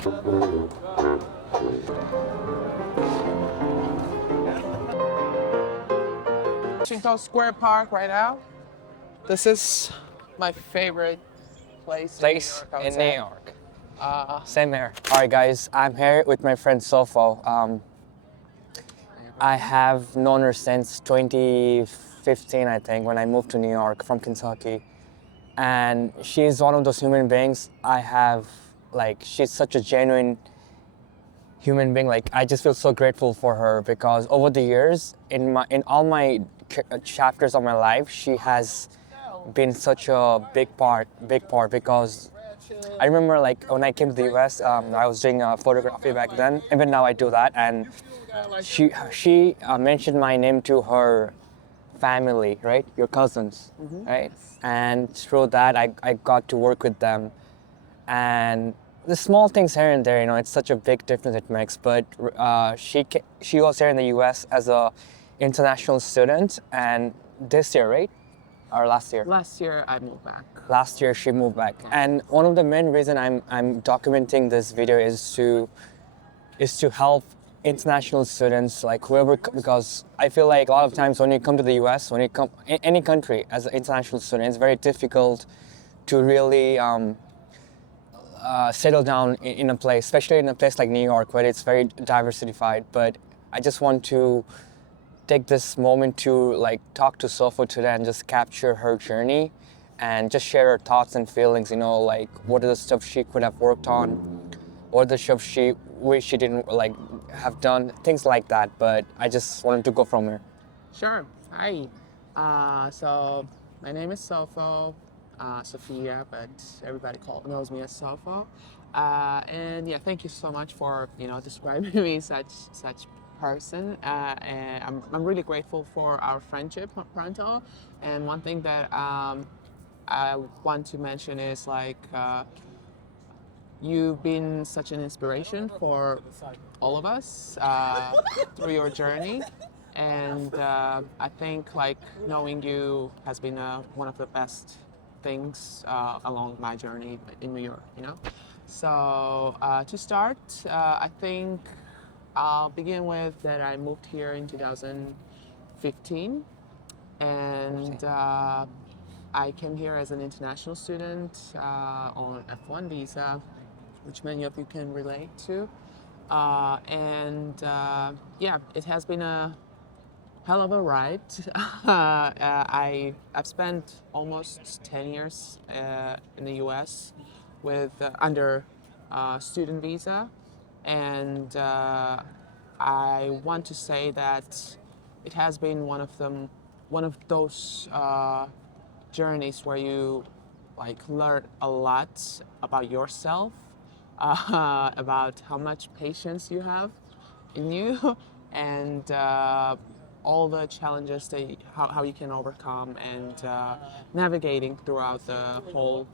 Washington Square Park right now. This is my favorite place In New York. Same here. All right, guys, I'm here with my friend Sofo. I have known her since 2015, I think, when I moved to New York from Kentucky. And she's one of those human beings she's such a genuine human being. Like, I just feel so grateful for her because over the years, in all my chapters of my life, she has been such a big part because I remember like when I came to the US, I was doing photography back then. Even now I do that, and she mentioned my name to her family, right? Your cousins, right? And through that, I got to work with them, and the small things here and there, it's such a big difference it makes. But she was here in the US as a international student, and this year, right? Or last year? Last year I moved back. Last year she moved back, and one of the main reason I'm documenting this video is to help international students, like whoever, because I feel like a lot of times when you come to the US, when you come in any country as an international student, it's very difficult to really settle down in a place, especially in a place like New York where it's very diversified. But I just want to take this moment to like talk to Sofo today and just capture her journey and just share her thoughts and feelings, like what are the stuff she could have worked on, what are the stuff she wish she didn't like have done, things like that. But I just wanted to go from here. Sure. Hi. So my name is Sofo, Sophia, but everybody knows me as Sofo. And yeah, thank you so much for describing me such person. And I'm really grateful for our friendship, Pronto. And one thing that I want to mention is you've been such an inspiration for all of us through your journey. And I think knowing you has been one of the best things along my journey in New York. So to start, I think I'll begin with that I moved here in 2015, and I came here as an international student on F1 visa, which many of you can relate to. Yeah, it has been a hell of a ride. I've spent almost 10 years in the US with under student visa, and I want to say that it has been one of those journeys where you learn a lot about yourself, about how much patience you have in you, and all the challenges how you can overcome, and navigating throughout the whole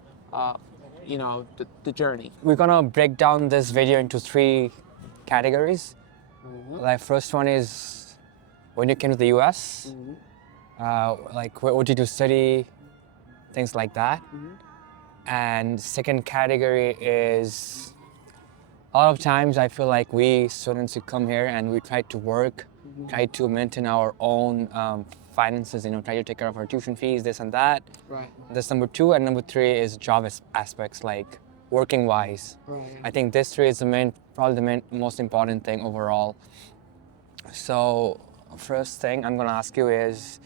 the journey. We're gonna break down this video into 3 categories. Like first one is when you came to the US, like what did you study, things like that. And second category is a lot of times I feel like we students who come here and we try to work, try to maintain our own finances, try to take care of our tuition fees, this and that. Right. That's number 2, and number 3 is job aspects, like working wise. Right. I think this 3 is probably the most important thing overall. So first thing I'm gonna ask you is,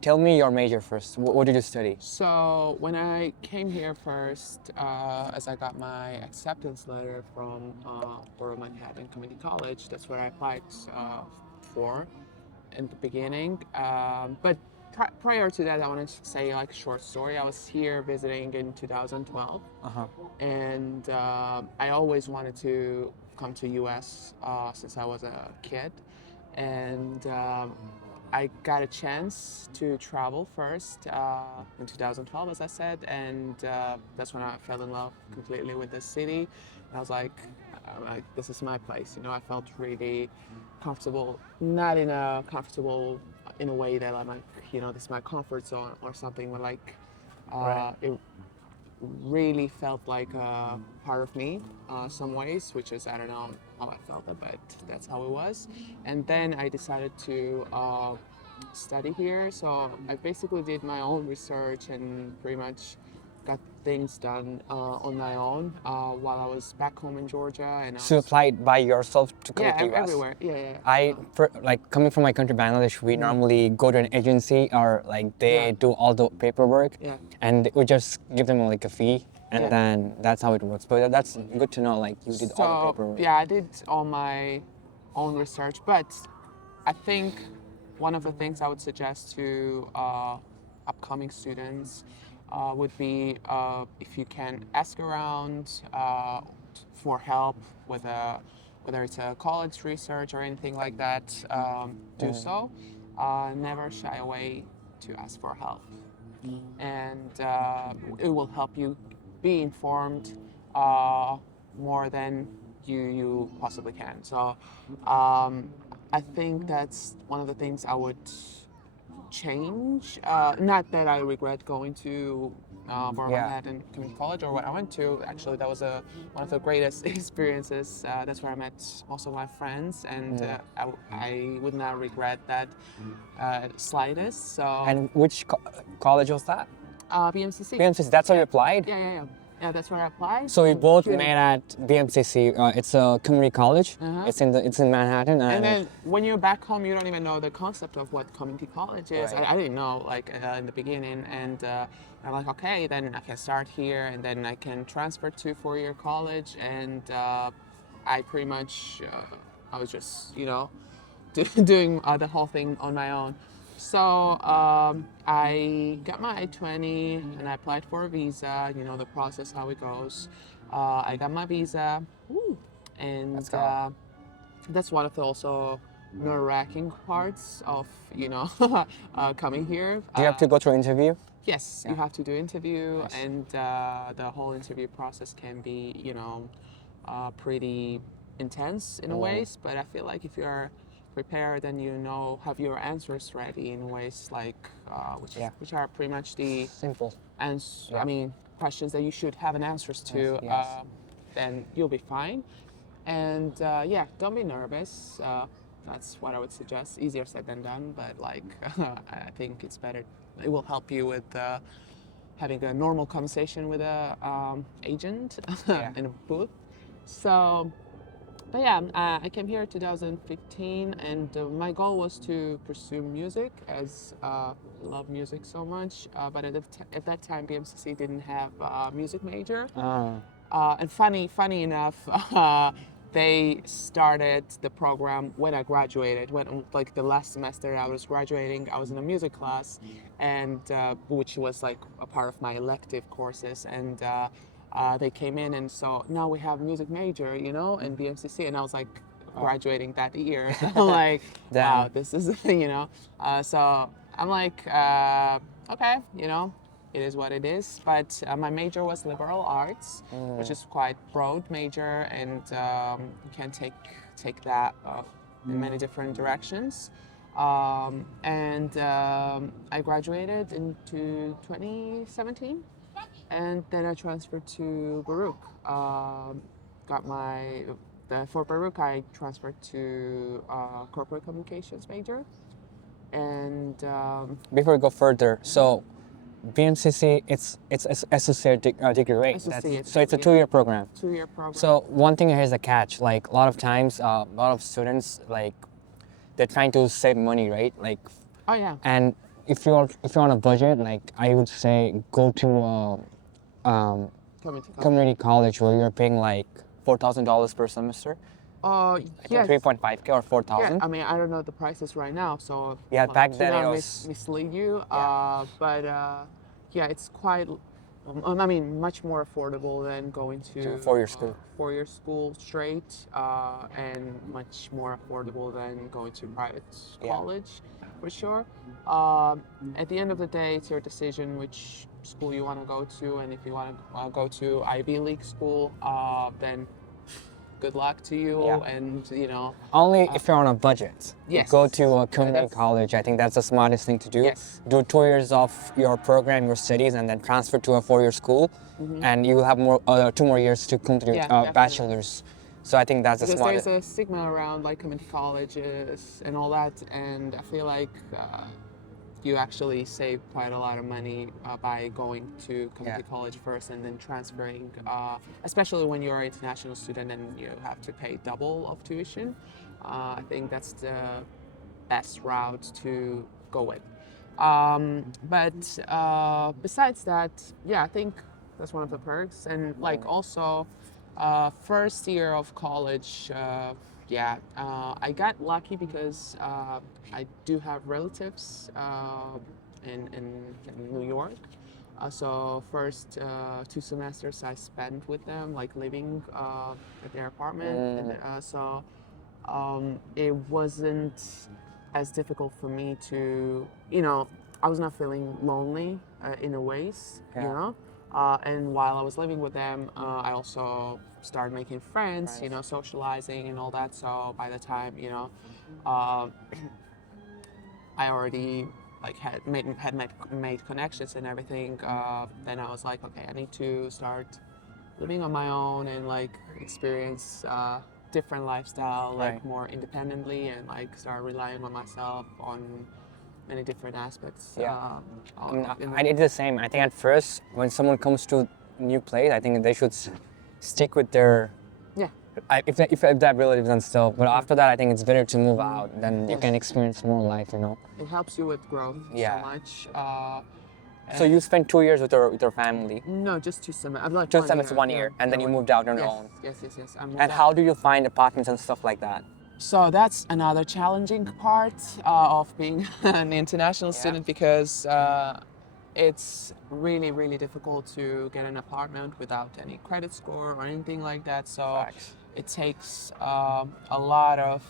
tell me your major first. What did you study? So when I came here first, as I got my acceptance letter from Manhattan Community College, that's where I applied for in the beginning. But prior to that, I wanted to say a short story. I was here visiting in 2012, and I always wanted to come to US since I was a kid, and I got a chance to travel first in 2012, as I said, and that's when I fell in love completely with the city. And I was like, this is my place. I felt really comfortable, not in a way that I'm this is my comfort zone or something, but Right. It really felt like a part of me, some ways, which is, I don't know how I felt it, but that's how it was. And then I decided to study here. So I basically did my own research and pretty much got things done on my own while I was back home in Georgia. And I So you was, applied by yourself to come yeah, to US? everywhere. Yeah, yeah. Like coming from my country, Bangladesh, we normally go to an agency or like they Yeah. do all the paperwork, Yeah. and we just give them like a fee, and Yeah. then that's how it works. But that's good to know. Like you did all the So paperwork. yeah, I did all my own research, but I think one of the things I would suggest to upcoming students would be if you can ask around for help with whether it's a college research or anything like that, do so. Never shy away to ask for help, and it will help you be informed more than you possibly can. So I think that's one of the things I would change. Not that I regret going to Borough Yeah. Manhattan Community College or what I went to. Actually, that was one of the greatest experiences. That's where I met most of my friends, and I would not regret that slightest. So And which college was that? BMCC. BMCC. That's how you applied. Yeah. Yeah, that's where I applied. So we both Good. met at BMCC. It's a community college. Uh-huh. It's in Manhattan. And then when you're back home, you don't even know the concept of what community college is. Right. I didn't know like in the beginning, and I'm like, okay, then I can start here, and then I can transfer to four-year college, and I pretty much I was just doing the whole thing on my own. So I got my I-20 and I applied for a visa. You know the process, how it goes. I got my visa, and Let's go. that's one of the also nerve-wracking parts of coming here. Do you have to go through an interview? Yes, you have to do interview, and the whole interview process can be pretty intense in a ways. But I feel like if you're prepared and have your answers ready in ways like which are pretty much the Simple. questions that you should have an answers to, Yes. then you'll be fine. And don't be nervous. That's what I would suggest. Easier said than done, but I think it's better. It will help you with having a normal conversation with a agent in a booth. So, but yeah, I came here in 2015, and my goal was to pursue music, as I love music so much. But at that time, BMCC didn't have a music major. And funny enough, they started the program when I graduated. When like the last semester I was graduating, I was in a music class, and which was like a part of my elective courses, and they came in, and so now we have music major, in BMCC, and I was like graduating that year. So I'm like, wow, this is So I'm like, okay, it is what it is. But my major was liberal arts, which is quite broad major, and you can take that in many different directions. I graduated into 2017, and then I transferred to Baruch. For Baruch, I transferred to corporate communications major, and Before we go further, so BMCC, it's associate degree, right? Associate, So it's a yeah. 2-year program. 2-year program. So one thing here is a catch. Like a lot of times, a lot of students they're trying to save money, right? Oh yeah. And if you're on a budget, I would say go to community college where you're paying like $4,000 per semester. Yes. 3.5K or 4,000. Yeah, I don't know the prices right now, so Yeah, back to then it not was. mislead you. Yeah. But it's quite. Much more affordable than going to 4-year school. 4-year school straight, and much more affordable than going to private college, for sure. At the end of the day, it's your decision which school you want to go to, and if you want to go to Ivy League school, then good luck to you, Yeah. and you know, Only if you're on a budget. yes. Go to a community That's- college. I think that's the smartest thing to do. Yes. Do 2 years of your program, your studies, and then transfer to a 4-year school, and you will have more 2 more years to complete your Yeah, definitely. bachelor's. So I think that's the Because smartest. there's a stigma around like community colleges and all that, and I feel like you actually save quite a lot of money by going to community college first and then transferring, especially when you're an international student and you have to pay double of tuition. I think that's the best route to go with. But besides that, yeah, I think that's one of the perks. And like also, first year of college, I got lucky because I do have relatives in New York. So first 2 semesters I spent with them, like living at their apartment. And it wasn't as difficult for me to, I was not feeling lonely in a ways, you know. And while I was living with them, I also started making friends, socializing and all that. So by the time, uh, I already like had made connections and everything, then I was like, okay, I need to start living on my own and like experience different lifestyle, like more independently, and like start relying on myself on many different aspects. I did the same. I think at first, when someone comes to a new place, I think they should stick with their. Yeah. If that relatives and stuff. But after that, I think it's better to move out. Then you can experience more life, It helps you with growth so much. So you spent 2 years with your family. No, just 2 semesters. Like Just semester 1 year, and then you moved out on your own. Yes. I moved And out. how do you find apartments and stuff like that? So that's another challenging part of being an international student, because it's really, really difficult to get an apartment without any credit score or anything like that. So it takes a lot of,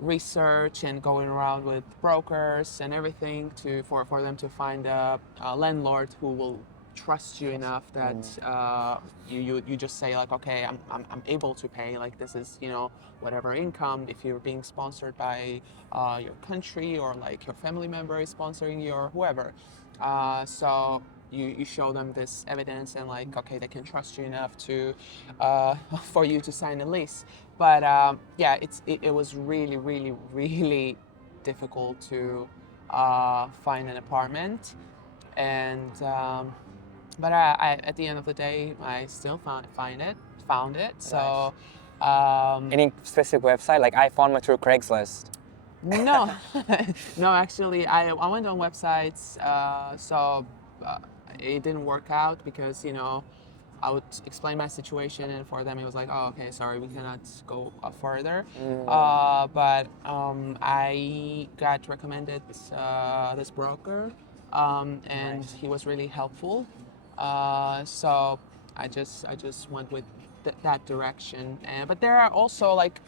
research and going around with brokers and everything for them to find a landlord who will trust you enough that you just say like, okay, I'm able to pay, like this is whatever income, if you're being sponsored by your country or like your family member is sponsoring you or whoever. So you show them this evidence and like, okay, they can trust you enough to for you to sign a lease. But it was really, really, really difficult to find an apartment. And but at the end of the day, I still found it. So Any specific website? Like I found my through Craigslist. no, no, actually, I went on websites, so it didn't work out because I would explain my situation, and for them it was like, oh, okay, sorry, we cannot go further. But I got recommended this broker, and he was really helpful. So I just went with that direction. But there are also like,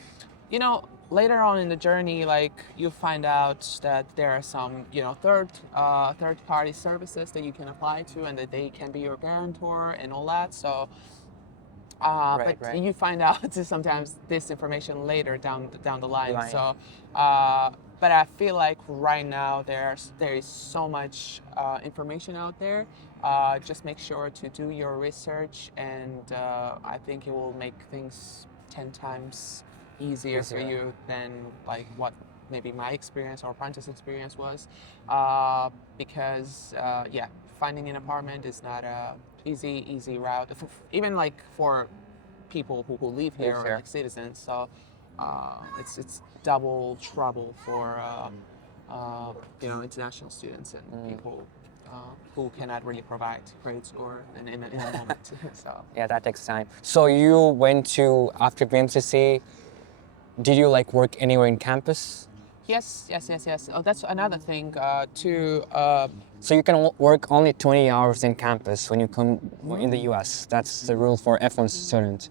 later on in the journey, like you find out that there are some, third party services that you can apply to, and that they can be your guarantor and all that. So, but you find out sometimes this information later down the line. So, but I feel like right now there is so much information out there. Just make sure to do your research, and I think it will make things 10 times easier for you than like what maybe my experience or Pranta's experience was, because finding an apartment is not a easy route, even like for people who live here or like citizens. So it's double trouble for international students and people who cannot really provide credit score in a moment. So yeah, that takes time. So you went to, after BMCC, did you like work anywhere in campus? Yes. Oh, that's another thing So you can work only 20 hours in campus when you come in the US. That's the rule for F1 student.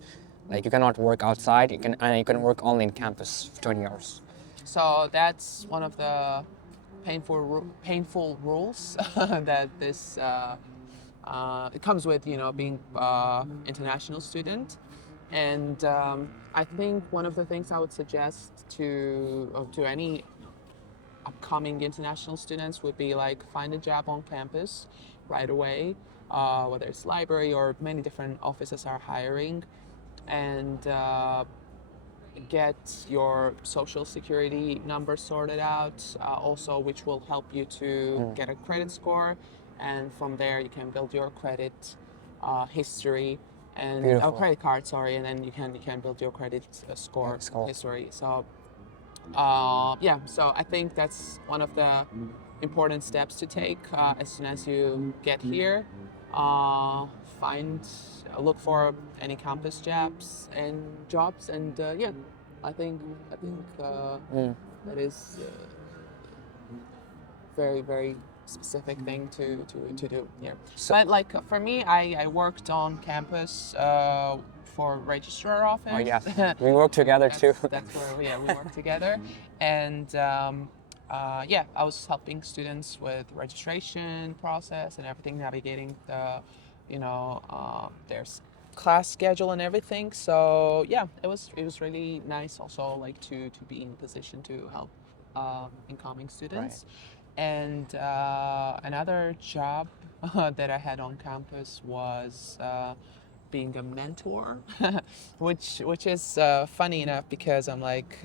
Like you cannot work outside. You can work only in campus for 20 hours. So that's one of the painful rules that this it comes with being international student. And I think one of the things I would suggest to any upcoming international students would be like find a job on campus right away, whether it's library or many different offices are hiring, and get your social security number sorted out, also, which will help you to get a credit score, and from there you can build your credit history and Beautiful. credit card, sorry, and then you can build your credit score Let's go. history. So yeah, so I think that's one of the important steps to take as soon as you get here. Uh, find, look for any campus jobs, and yeah, I think that is very very specific thing to do here. So, But like for me, I worked on campus for registrar oh office. yes, we work together too. That's where yeah we work together, and yeah, I was helping students with registration process and everything, navigating the their class schedule and everything. So yeah, it was really nice also like to be in a position to help incoming students. And another job that I had on campus was being a mentor, which is funny enough because I'm like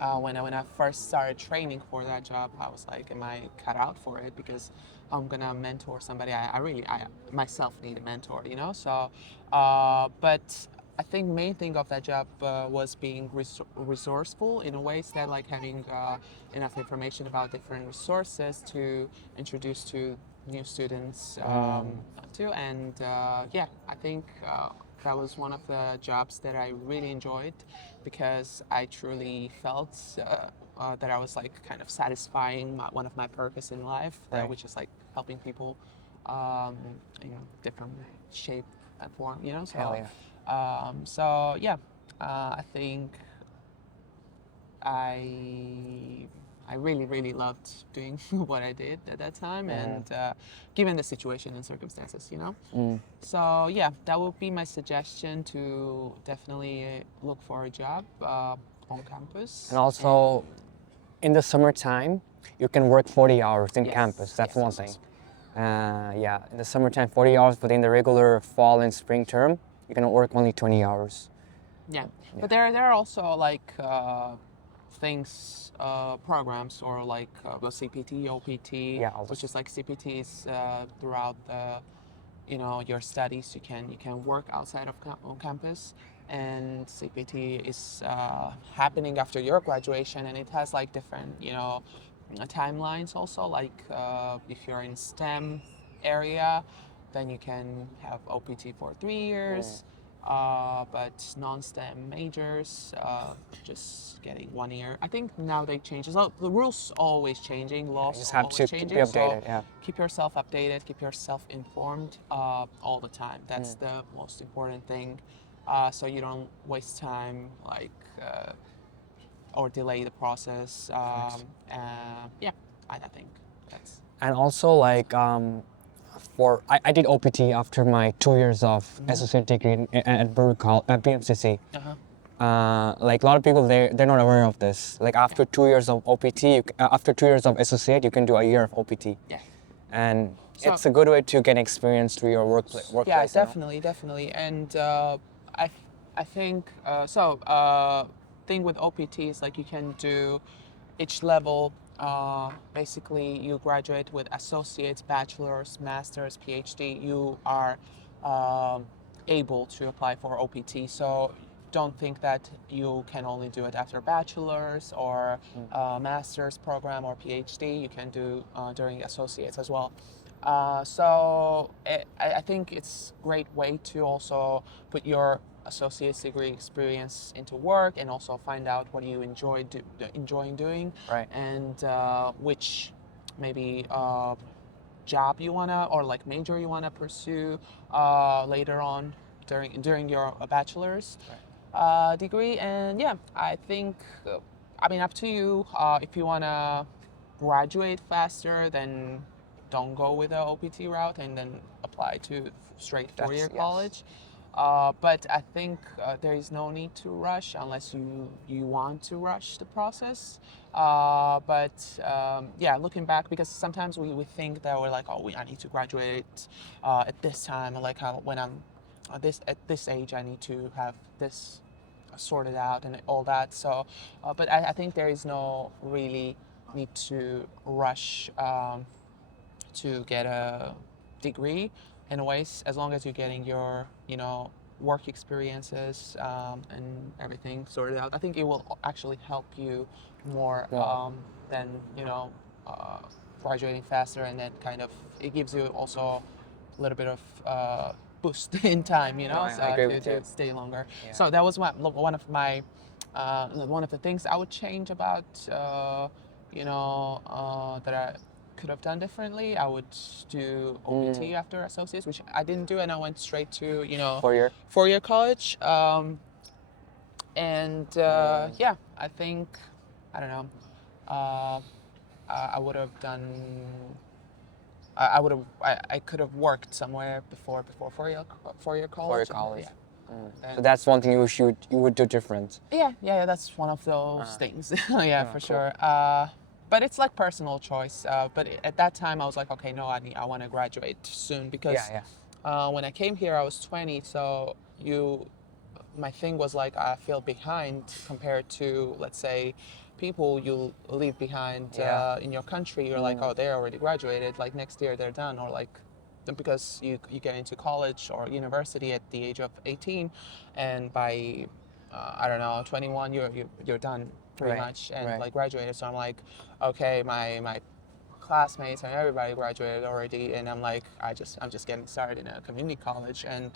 when I first started training for that job, I was like, am I cut out for it? Because I'm gonna mentor somebody. I myself need a mentor, you know. So, but I think main thing of that job was being resourceful in a way, that like having enough information about different resources to introduce to new students too. And yeah, I think that was one of the jobs that I really enjoyed because I truly felt that I was like kind of satisfying one of my purpose in life, Right. which is like helping people um, in different shape and form, you know. Hell So, yeah. so yeah, I think I I really really loved doing what I did at that time, and given the situation and circumstances, you know. So yeah, that would be my suggestion, to definitely look for a job on campus. And also, in the summertime, you can work 40 hours in Yes, campus. That's yes, one yes, thing. yes. Yeah, in the summertime, 40 hours, but in the regular fall and spring term, you can work only 20 hours. Yeah, Yeah. but there are also like things, programs, or like CPT, OPT, Yeah, all which this. is like CPTs throughout the your studies. You can work outside of on campus, and CPT is happening after your graduation, and it has like different timelines also. Like if you're in STEM area, then you can have OPT for 3 years. But non-STEM majors, just getting 1 year. I think now they change. So the rules always changing, You laws just are have always to be changing. So updated. Yeah. keep yourself updated, keep yourself informed all the time. That's the most important thing, so you don't waste time, like or delay the process. Yeah, I think that's. And also, like, I did OPT after my 2 years of associate degree at BMCC. Uh-huh. Like a lot of people, they're not aware of this. Like after 2 years of OPT, after 2 years of associate, you can do a year of OPT. Yeah. And So- it's a good way to get experience through your workplace. Yeah, You know? definitely. And I think thing with OPT is like you can do each level. Basically, you graduate with associates, bachelor's, master's, PhD. You are able to apply for OPT. So don't think that you can only do it after bachelor's or master's program or PhD. You can do during associates as well. I think it's a great way to also put your associate's degree experience into work, and also find out what you enjoying doing, Right. and which maybe job you wanna, or like major you wanna pursue later on during your bachelor's degree. And yeah, I think I mean, up to you. If you wanna graduate faster, then don't go with the OPT route and then apply to straight 4-year Yes. college. But I think there is no need to rush unless you want to rush the process. But yeah, looking back, because sometimes we think that we're like, oh, I need to graduate at this time, like when I'm at this age, I need to have this sorted out and all that. So, but I think there is no really need to rush to get a degree. Anyways, as long as you're getting your work experiences and everything sorted out, I think it will actually help you more Yeah. than uh, graduating faster, and then kind of it gives you also a little bit of boost in time, No, I agree with to you. stay longer. Yeah. So that was one of my one of the things I would change about that I could have done differently. I would do OPT after associates, which I didn't do, and I went straight to 4 year. 4 year college. And yeah, I think I don't know. Uh, I would have done. I would have. I could have worked somewhere before 4 year college. 4 year college. Yeah. So that's one thing you would do different. Yeah, that's one of those things. Yeah, for cool. sure. But it's like personal choice. But at that time, I was like, okay, no, I want to graduate soon because Yeah, when I came here, I was 20. So my thing was like I feel behind compared to, let's say, people you leave behind Yeah. in your country. You're like, oh, they're already graduated. Like next year they're done, or like because you get into college or university at the age of 18, and by I don't know 21 you're done pretty Right, much and right. like graduated. So I'm like, okay, my classmates and everybody graduated already, and I'm like, I'm just getting started in a community college, and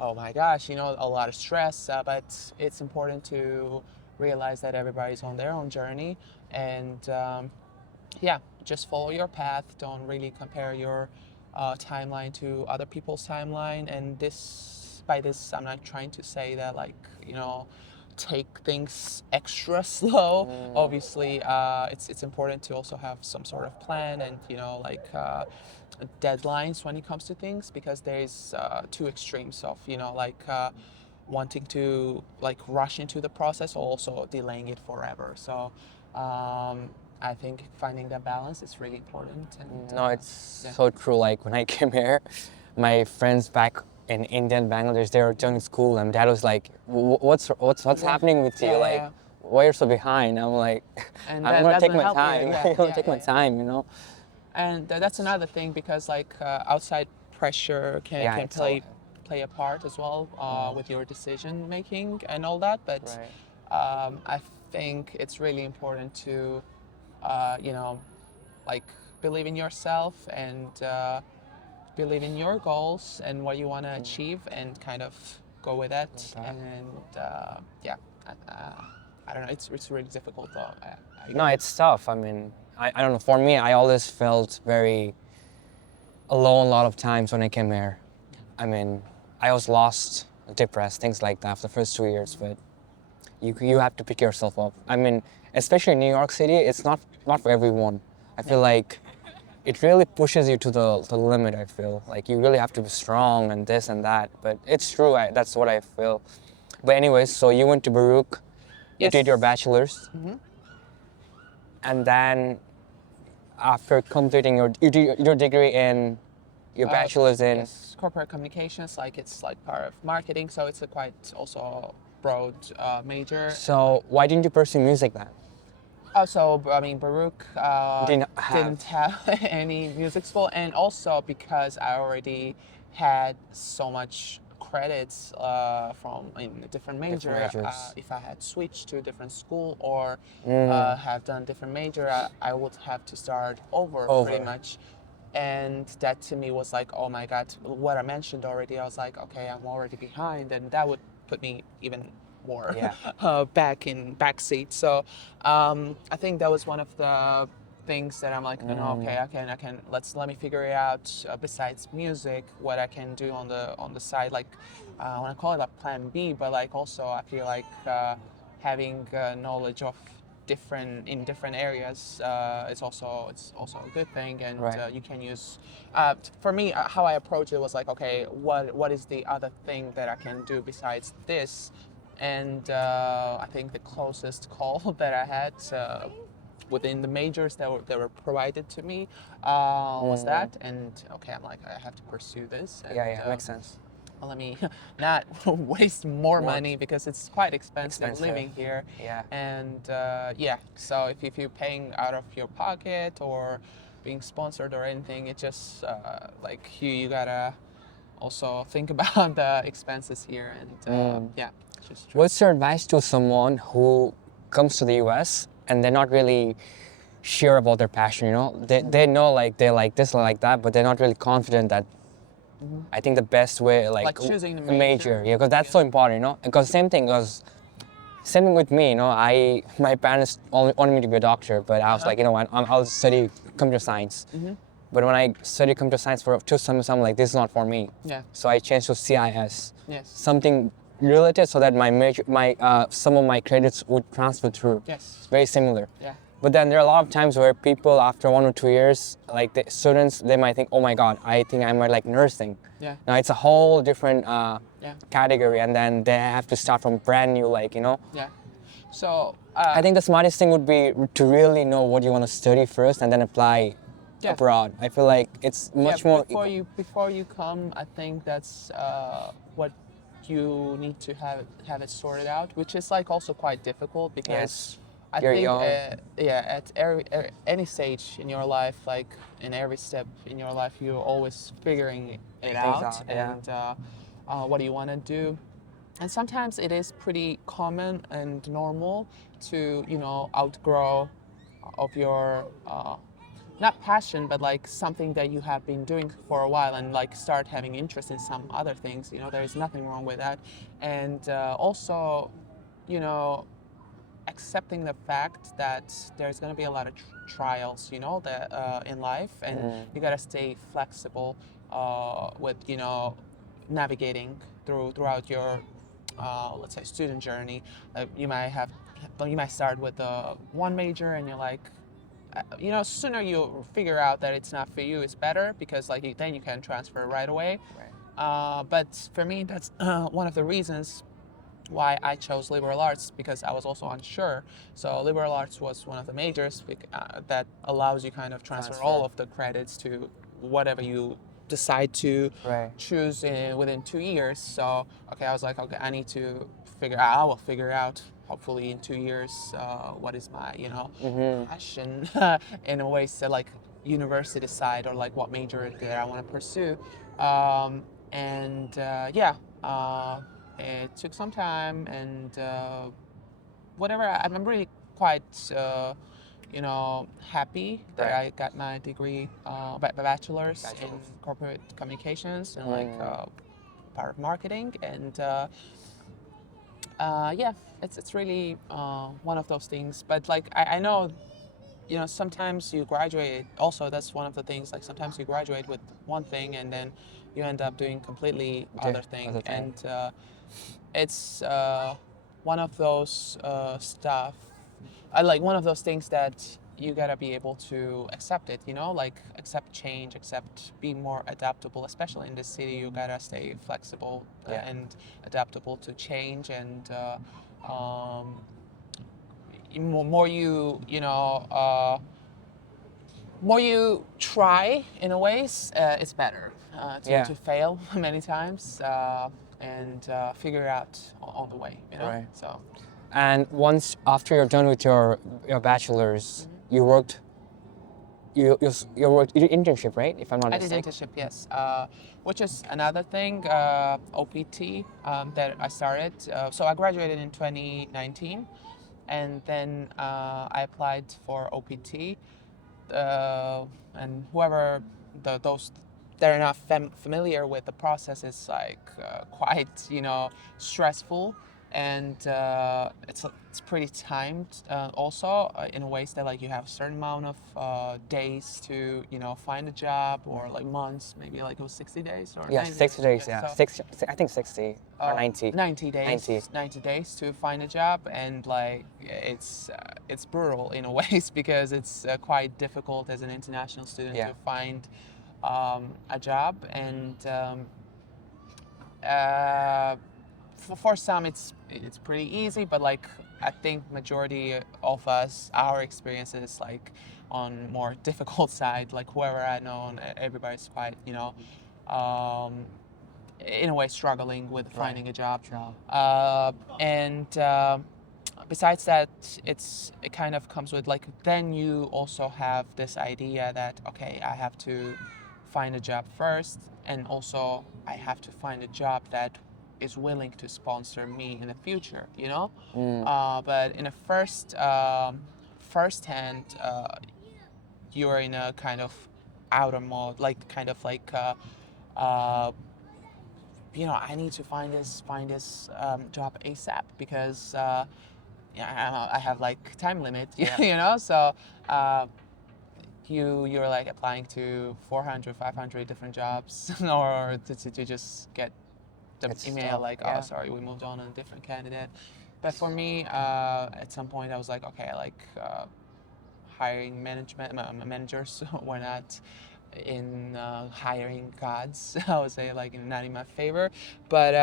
oh my gosh, a lot of stress, but it's important to realize that everybody's on their own journey, and yeah, just follow your path. Don't really compare your timeline to other people's timeline. And by this, I'm not trying to say that like take things extra slow. Obviously, it's important to also have some sort of plan and like deadlines when it comes to things, because there's two extremes of like wanting to like rush into the process or also delaying it forever. So I think finding that balance is really important. And No, it's yeah. so true. Like when I came here, my friends back in India and Bangladesh, they were joining school, and dad was like, "What's Yeah. happening with you? Yeah, Like, yeah. why you're so behind?" I'm like, And "I'm that gonna take doesn't my help you. time. Yeah, I'm gonna yeah, take yeah, my yeah. time. And that's another thing, because like outside pressure Yeah, can it's all. play a part as well with your decision making and all that. But Right. I think it's really important to you know like believe in yourself and believe in your goals and what you want to achieve, and kind of go with it. Okay. And yeah, I don't know. It's really difficult though. I No, it's tough. I mean, I don't know. For me, I always felt very alone a lot of times when I came here. I mean, I was lost, depressed, things like that for the first 2 years. But you have to pick yourself up. I mean, especially in New York City, it's not for everyone. I feel like it really pushes you to the limit. I feel like you really have to be strong and this and that. But it's true. That's what I feel. But anyways, so you went to Baruch, you Yes. did your bachelor's, Mhm. and then after completing your degree in your bachelor's in. Yes, corporate communications, like it's like part of marketing, so it's a quite also broad major. So why didn't you pursue music then? Also, I mean, Baruch Didn't have. didn't have any music school, and also because I already had so much credits from in a different major. majors. If I had switched to a different school or have done different major, I would have to start over pretty Over. much. And that to me was like, oh my God, what I mentioned already. I was like, okay, I'm already behind, and that would put me even more Yeah. backseat. So I think that was one of the things that I'm like, no, okay, I can let me figure it out. Besides music, what I can do on the side, like I want to call it a plan B, but like also I feel like having knowledge of different areas, it's also a good thing, and Right. you can use. For me, how I approached it was like, okay, what is the other thing that I can do besides this? And I think the closest call that I had within the majors that were provided to me was that. And okay, I'm like, I have to pursue this. And, Yeah, makes sense. well, let me not waste more More money because it's quite expensive expensive. living here. Yeah. And yeah, so if you're paying out of your pocket or being sponsored or anything, it just like you gotta also think about the expenses here. And yeah, just try. What's your advice to someone who comes to the US and they're not really sure about their passion, you know? They know like they like this or like that, but they're not really confident that I think the best way Like choosing the a major. yeah, because that's so important, you know? Because same thing with me, you know, my parents only wanted me to be a doctor, but I was like, you know what, I'll study computer science. But when I studied computer science for 2 summers, I'm like, this is not for me. Yeah. So I changed to CIS. Yes. Something related so that some of my credits would transfer through. Yes. It's very similar. Yeah. But then there are a lot of times where people after 1 or 2 years, like the students, they might think, oh my God, I think I might like nursing. Yeah. Now it's a whole different Yeah. category, and then they have to start from brand new, like, you know. Yeah. So I think the smartest thing would be to really know what you want to study first and then apply Yeah. abroad. I feel like it's much more. before you come, I think that's what you need to have it sorted out, which is like also quite difficult because Yes. I You're think young. at any stage in your life, like in every step in your life, you're always figuring it out, out, yeah. and what do you want to do. And sometimes it is pretty common and normal to, outgrow of your not passion, but like something that you have been doing for a while and like start having interest in some other things. There is nothing wrong with that. And also, you know, accepting the fact that there's going to be a lot of trials, that in life, and you got to stay flexible with, navigating throughout your let's say student journey. You might start with one major and you're like, sooner you figure out that it's not for you, it's better because like then you can transfer right away. Right. But for me, that's one of the reasons why I chose liberal arts, because I was also unsure. So liberal arts was one of the majors that allows you kind of transfer all of the credits to whatever you decide to Right. choose within 2 years. So okay, I was like, okay, I will figure out hopefully in 2 years what is my passion in a way, so like university side or like what major that I want to pursue. And yeah. It took some time, and whatever. I'm really quite, happy that Right. I got my degree, bachelor's in corporate communications and like part of marketing, and yeah, it's really one of those things. But like I know, sometimes you graduate. Also, that's one of the things. Like sometimes you graduate with one thing, and then you end up doing completely other thing. And it's one of those stuff. Like one of those things that you gotta be able to accept it. Like accept change, be more adaptable. Especially in this city, you gotta stay flexible and adaptable to change. And more you try in a ways, it's better to fail many times and figure it out on the way. Right. So. And once after you're done with your bachelor's, you worked. You worked. You did internship, right? If I'm not I did mistaken. internship, yes, which is another thing, OPT, that I started. So I graduated in 2019, and then I applied for OPT. And whoever those they're not familiar with the process, is like quite stressful. and it's pretty timed also in ways that like you have a certain amount of days to find a job, or like months, maybe like it was 60 days or Yeah, 90 60 days. yeah, Yeah, so I think 60 or 90. 90 days 90. 90 days to find a job, and like it's brutal in a ways because it's quite difficult as an international student Yeah. to find a job, and uh, for some it's pretty easy, but like I think majority of us, our experience is like on more difficult side. Like whoever I know, and everybody's quite um, in a way struggling with finding a job. Job. And besides that, it kind of comes with like then you also have this idea that okay, I have to find a job first, and also I have to find a job that is willing to sponsor me in the future, but in a first hand, you're in a kind of outer mode, like kind of like uh, I need to find this job ASAP because yeah, I have like time limit, So uh, you're like applying to 400, 500 different jobs, or to just get the It's email tough, like, yeah. oh, sorry, we moved on to a different candidate. But for me, at some point, I was like, okay, like hiring managers were not in hiring gods. I would say like not in my favor, but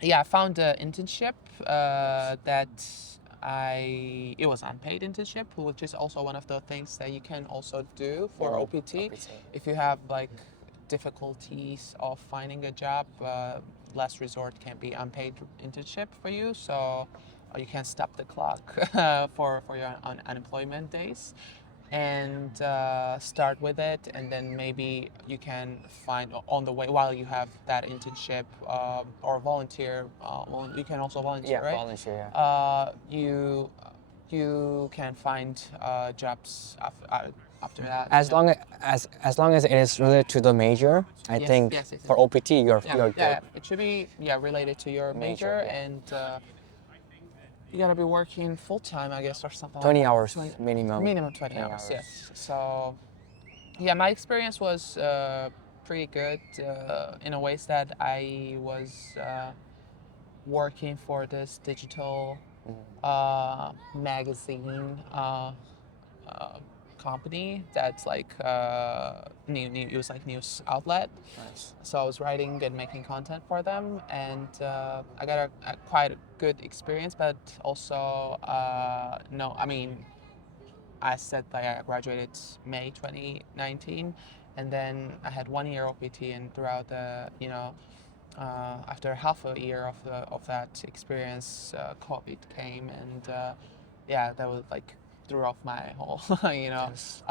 yeah, I found an internship that it was unpaid internship, which is also one of the things that you can also do for OPT. If you have like difficulties of finding a job, last resort can be unpaid internship for you. So you can stop the clock for your unemployment days, and start with it, and then maybe you can find on the way while you have that internship, or volunteer. You can also volunteer, Yeah, right? volunteer. Yeah. You can find jobs after that. As long as it is related to the major, I Yes, think yes, yes, for yes. OPT you're good. Yeah. It should be related to your major, yeah. and you gotta be working full time, I guess, or something 20 like that. hours minimum. Minimum 20 hours. Yes. So yeah, my experience was pretty good in a ways that I was working for this digital magazine uh, company that's like it was like news outlet. Nice. So I was writing and making content for them, and I got a quite a good experience. But also, no, I mean, I said that I graduated May 2019, and then I had 1 year OPT, and throughout the after half a year of that experience, COVID came, and yeah, that was like threw off my whole Yes.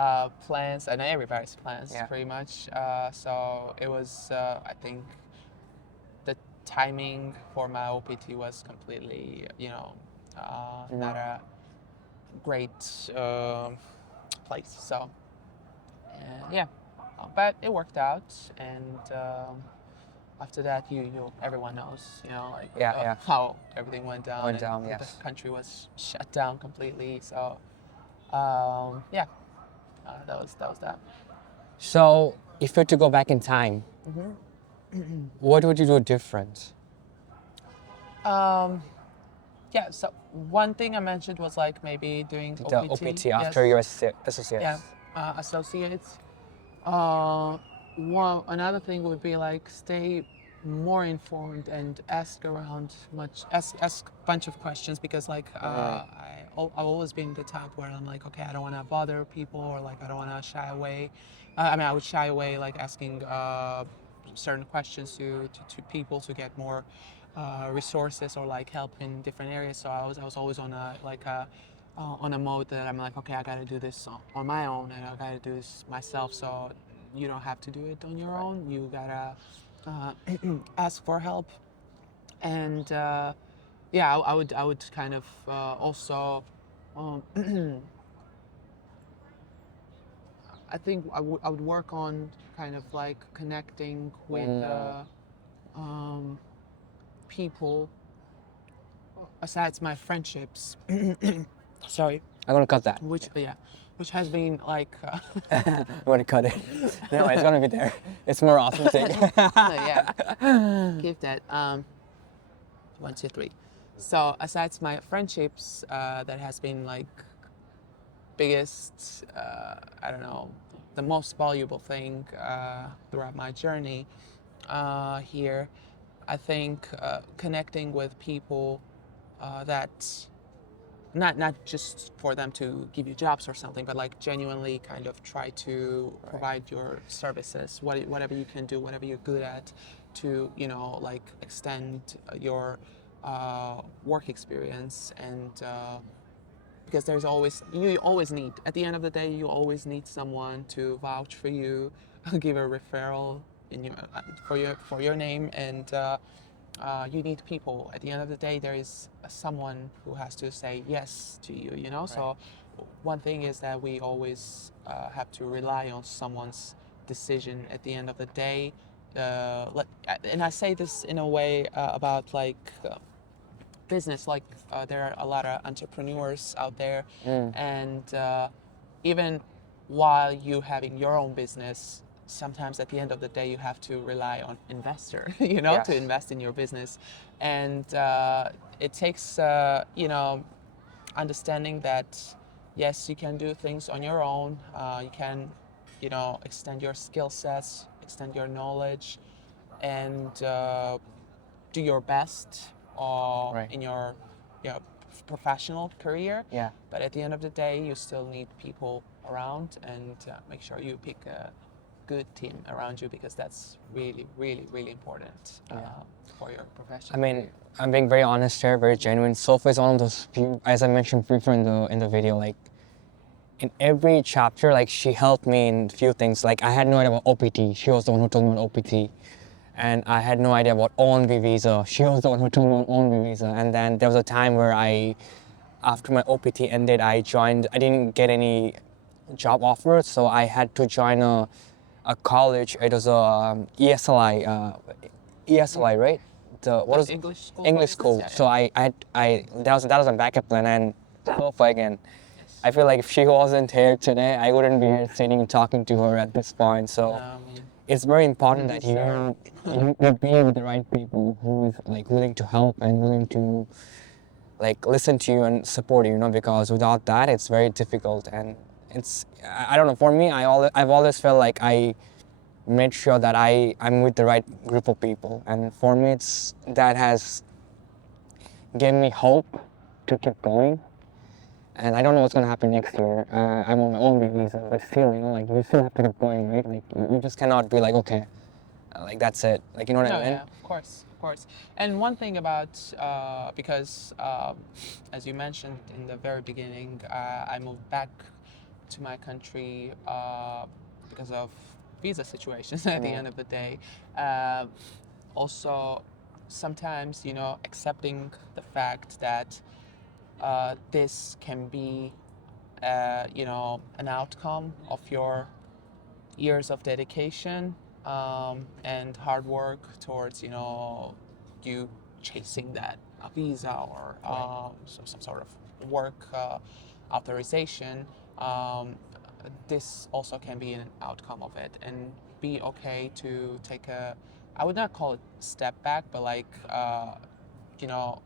plans, and everybody's plans, Yeah. pretty much. So it was I think the timing for my OPT was completely not a great place. So yeah, but it worked out, and after that, everyone knows, like Yeah. how everything went down, Went and down, the yes. country was shut down completely. So yeah, that was that. So if you were to go back in time, what would you do different? Um, yeah. So one thing I mentioned was like maybe doing The OPT. OPT after Yes. your associates. Yeah, associates. Another thing would be like stay more informed and ask a bunch of questions, because like I've always been the type where I'm like, okay, I don't want to bother people, or like I don't want to shy away. I mean, I would shy away like asking certain questions to people to get more resources or like help in different areas. So I was always on a mode that I'm like, okay, I gotta do this on my own, and I gotta do this myself. So you don't have to do it on your own. You gotta ask for help, and yeah, I would kind of also. Um, I think I would work on kind of like connecting with um, people Besides my friendships, sorry, I'm gonna cut that. which has been like, I'm gonna cut it. No, it's gonna be there. It's more authentic. yeah, keep that. 1, 2, 3. So aside my friendships, that has been like biggest, I don't know, the most valuable thing throughout my journey here. I think connecting with people that not just for them to give you jobs or something, but like genuinely kind of try to provide your services, whatever you can do, whatever you're good at, to like extend your work experience and. Because there's always you always need at the end of the day you always need someone to vouch for you, give a referral in your for your name, and you need people. At the end of the day, there is someone who has to say yes to you. Right. So one thing is that we always have to rely on someone's decision at the end of the day. And I say this in a way about like business, like there are a lot of entrepreneurs out there, and even while you having your own business, sometimes at the end of the day you have to rely on investor, Yes. to invest in your business, and it takes understanding that yes, you can do things on your own. You can extend your skill sets, extend your knowledge, and do your best Right. in your professional career. Yeah. But at the end of the day, you still need people around, and make sure you pick a good team around you, because that's really, really, really important for your profession. I mean, I'm being very honest here, very genuine. Sofo is one of those few, as I mentioned before in the video, like in every chapter, like she helped me in few things. Like I had no idea about OPT. She was the one who told me about OPT. And I had no idea about O1B visa. She was the one who told me about O1B visa. And then there was a time where after my OPT ended, I didn't get any job offers, so I had to join a college. It was a ESLI, right? What is English school? English school. Yeah, So that was a backup plan, and Sofa again. I feel like if she wasn't here today, I wouldn't be here sitting and talking to her at this point. So it's very important that you be with the right people who is like willing to help and willing to like listen to you and support you, because without that it's very difficult. And I don't know, for me, I've always felt like I made sure that I'm with the right group of people, and for me that has given me hope to keep going. And I don't know what's gonna happen next year. I'm on my own visa, but still, like you still have to keep going, right? Like you just cannot be like, okay, like that's it. Like, you know what I mean? Yeah, of course, of course. And one thing about because as you mentioned in the very beginning, I moved back to my country because of visa situations. At the end of the day, also sometimes accepting the fact that this can be an outcome of your years of dedication and hard work towards you chasing that visa or some sort of work authorization. This also can be an outcome of it, and be okay to take I would not call it step back, but like you know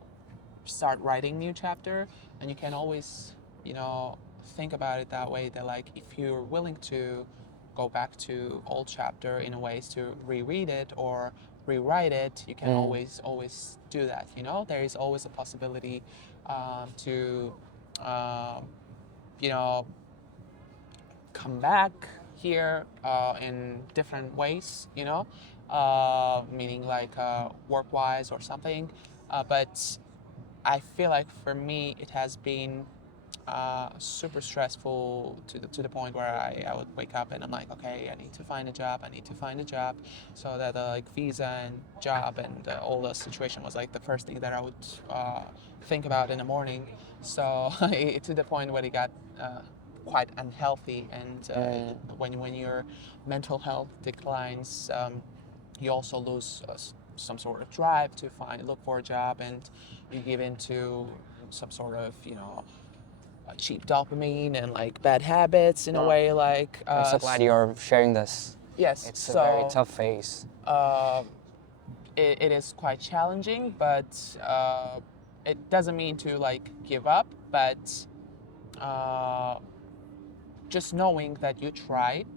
start writing new chapter. And you can always think about it that way, that like if you're willing to go back to old chapter in a ways to reread it or rewrite it, you can always do that. There is always a possibility to you know come back here in different ways, meaning like work-wise or something. But I feel like for me it has been super stressful to the point where I would wake up and I'm like, okay, I need to find a job. I need to find a job. So that like visa and job and all the situation was like the first thing that I would think about in the morning. So to the point where it got quite unhealthy. And when your mental health declines, you also lose some sort of drive to look for a job, and you give into some sort of cheap dopamine and like bad habits in a Wow. way. Like I'm so glad you're sharing this. yes, It's a very so tough phase. it is quite challenging, but it doesn't mean to like give up, but uh, just knowing that you tried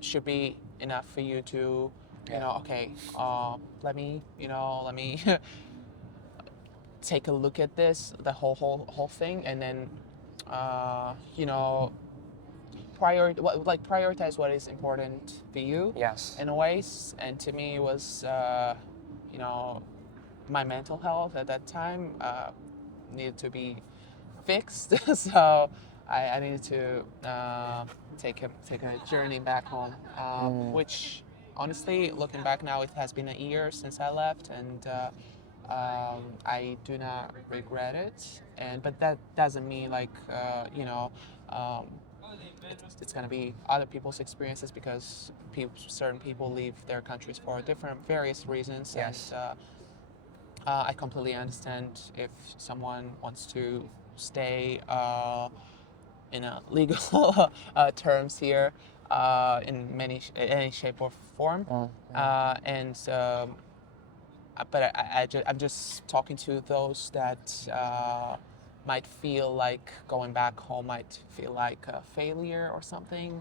should be enough for you to okay, let me take a look at this, the whole thing, and then you know prioritize what is important for you. Yes. In a ways. And to me it was you know my mental health at that time needed to be fixed. So I needed to take a journey back home, which honestly, looking back now, it has been a year since I left, and I do not regret it. But that doesn't mean like um, it's gonna be other people's experiences, because certain people leave their countries for different various reasons. Yes. And I completely understand if someone wants to stay in a legal terms here in any shape or form. And but I'm just talking to those that might feel like going back home might feel like a failure or something.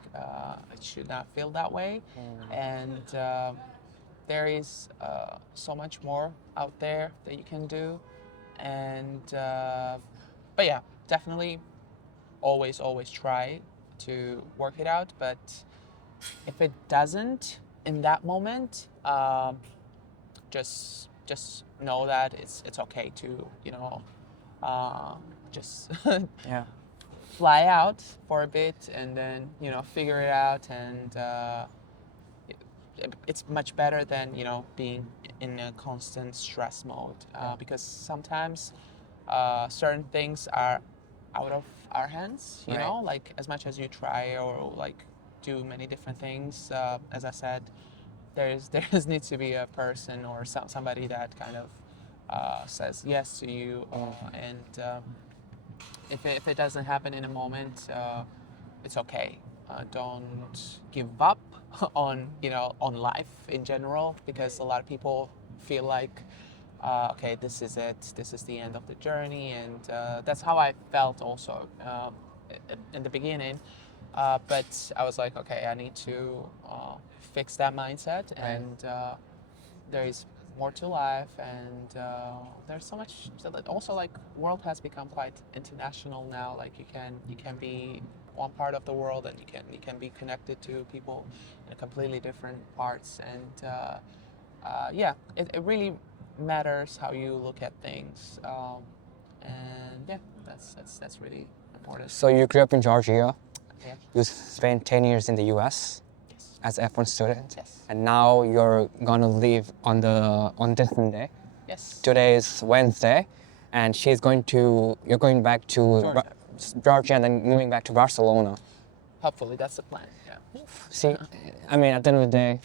It should not feel that way. And there is so much more out there that you can do. And but yeah, definitely always try to work it out. But if it doesn't in that moment, just know that it's okay to uh, just Yeah. fly out for a bit, and then figure it out. And it's much better than being in a constant stress mode, because sometimes certain things are out of our hands. Right. Like as much as you try or like do many different things, as I said, there's needs to be a person or somebody that kind of says yes to you. And if it doesn't happen in a moment, it's okay. Don't give up on on life in general, because a lot of people feel like okay, this is it, this is the end of the journey. And that's how I felt also in the beginning. But I was like, okay, I need to fix that mindset. And there is more to life. And there's so much. So that also, like, world has become quite international now. Like you can be one part of the world, and you can be connected to people in completely different parts. And yeah, it really matters how you look at things. And yeah, that's really important. So you grew up in Georgia. Yeah. You spent 10 years in the US Yes. as F1 student. Yes. And now you're gonna leave on different day. Yes. Today is Wednesday, and you're going back to Georgia. Georgia and then moving back to Barcelona. Hopefully, that's the plan. Yeah. See, I mean, at the end of the day,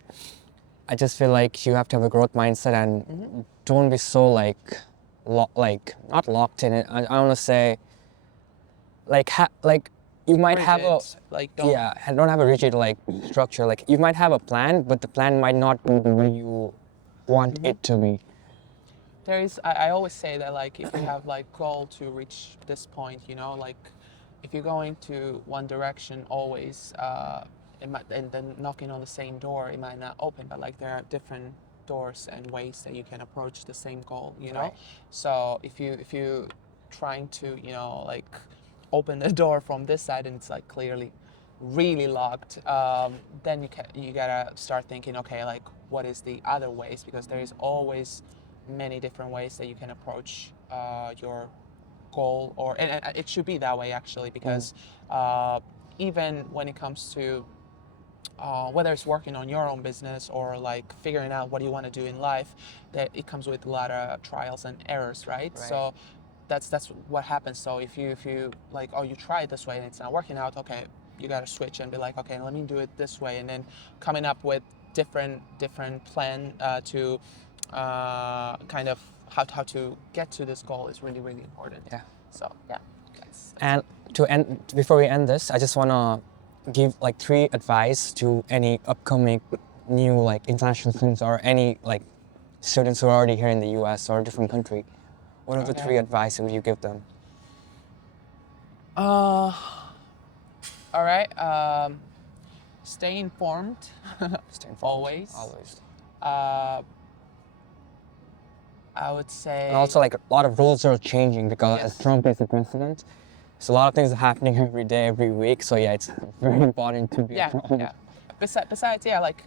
I just feel like you have to have a growth mindset and don't be so like not locked in it. I want to say like you might have a Rigid, like don't. yeah, don't have a rigid like structure. Like you might have a plan, but the plan might not be the way you want it to be. There is. I always say that, like, if you have like goal to reach this point, like if you're going to one direction always, it might, and then knocking on the same door, it might not open. But like there are different doors and ways that you can approach the same goal. Right. So if you trying to like open the door from this side and it's like clearly really locked, then you gotta start thinking, okay, like what is the other ways? Because there is always many different ways that you can approach your goal. And it should be that way actually, because even when it comes to whether it's working on your own business or like figuring out what you want to do in life, that it comes with a lot of trials and errors, right? So that's what happens. So if you like, oh, you try it this way and it's not working out, okay, you got to switch and be like, okay, let me do it this way. And then coming up with different plan to kind of how to get to this goal is really, really important. Yeah. So yeah, that's And to end, before we end this, I just wanna give like 3 advice to any upcoming new like international students or any like students who are already here in the U.S. or a different country. What are the Okay. 3 advice would you give them? All right. Stay informed. Stay informed. Always. Always. Uh, I would say. And also, like, a lot of rules are changing because as Yes. Trump is the president, so a lot of things are happening every day, every week. So yeah, it's very important to be. Yeah. Besides, yeah, like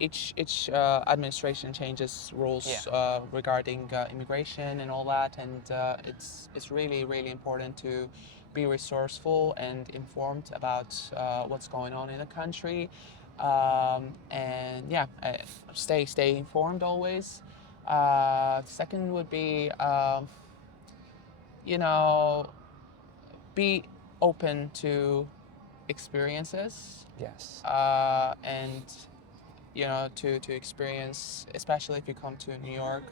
each administration changes rules regarding immigration and all that, and it's really, really important to be resourceful and informed about what's going on in the country, and yeah, stay informed always. Second would be you know, be open to experiences, Yes. and to experience, especially if you come to New York,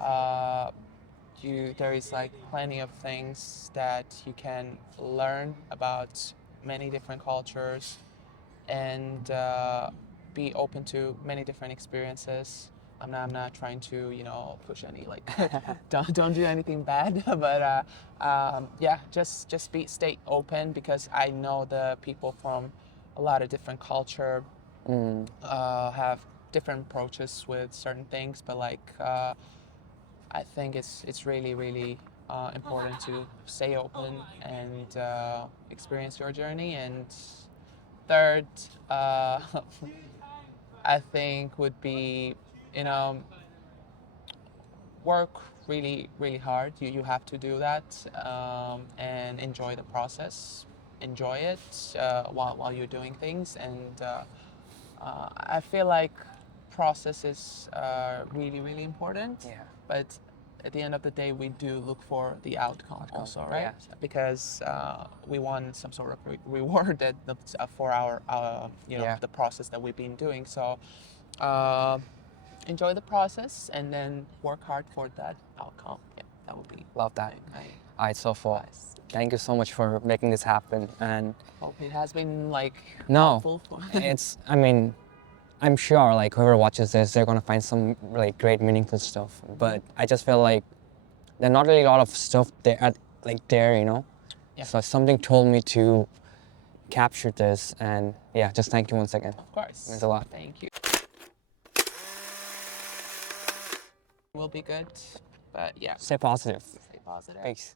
uh, there is like plenty of things that you can learn about many different cultures, and be open to many different experiences. I'm not trying to push any like don't do anything bad, but yeah, just stay open, because I know the people from a lot of different culture have different approaches with certain things, but like I think it's really, really important to stay open and experience your journey. And third, I think would be, you know, work really, really hard. You have to do that, and enjoy the process. Enjoy it while you're doing things. And I feel like process is really, really important. Yeah. But at the end of the day, we do look for the outcome also, right? yeah. Because we want some sort of reward for our Yeah. the process that we've been doing. So uh, enjoy the process and then work hard for that outcome. Yeah, that would be. Love that. I All right, Sofo. advice. Thank you so much for making this happen. And Hope it has been like no, helpful. it's. I mean, I'm sure like whoever watches this, they're gonna find some like great, meaningful stuff. But I just feel like there's not really a lot of stuff there, there, you know. Yeah. So something told me to capture this, and yeah, just thank you once again. Of course. Means a lot. Thank you. Will be good, but yeah, Stay positive. stay positive. Peace.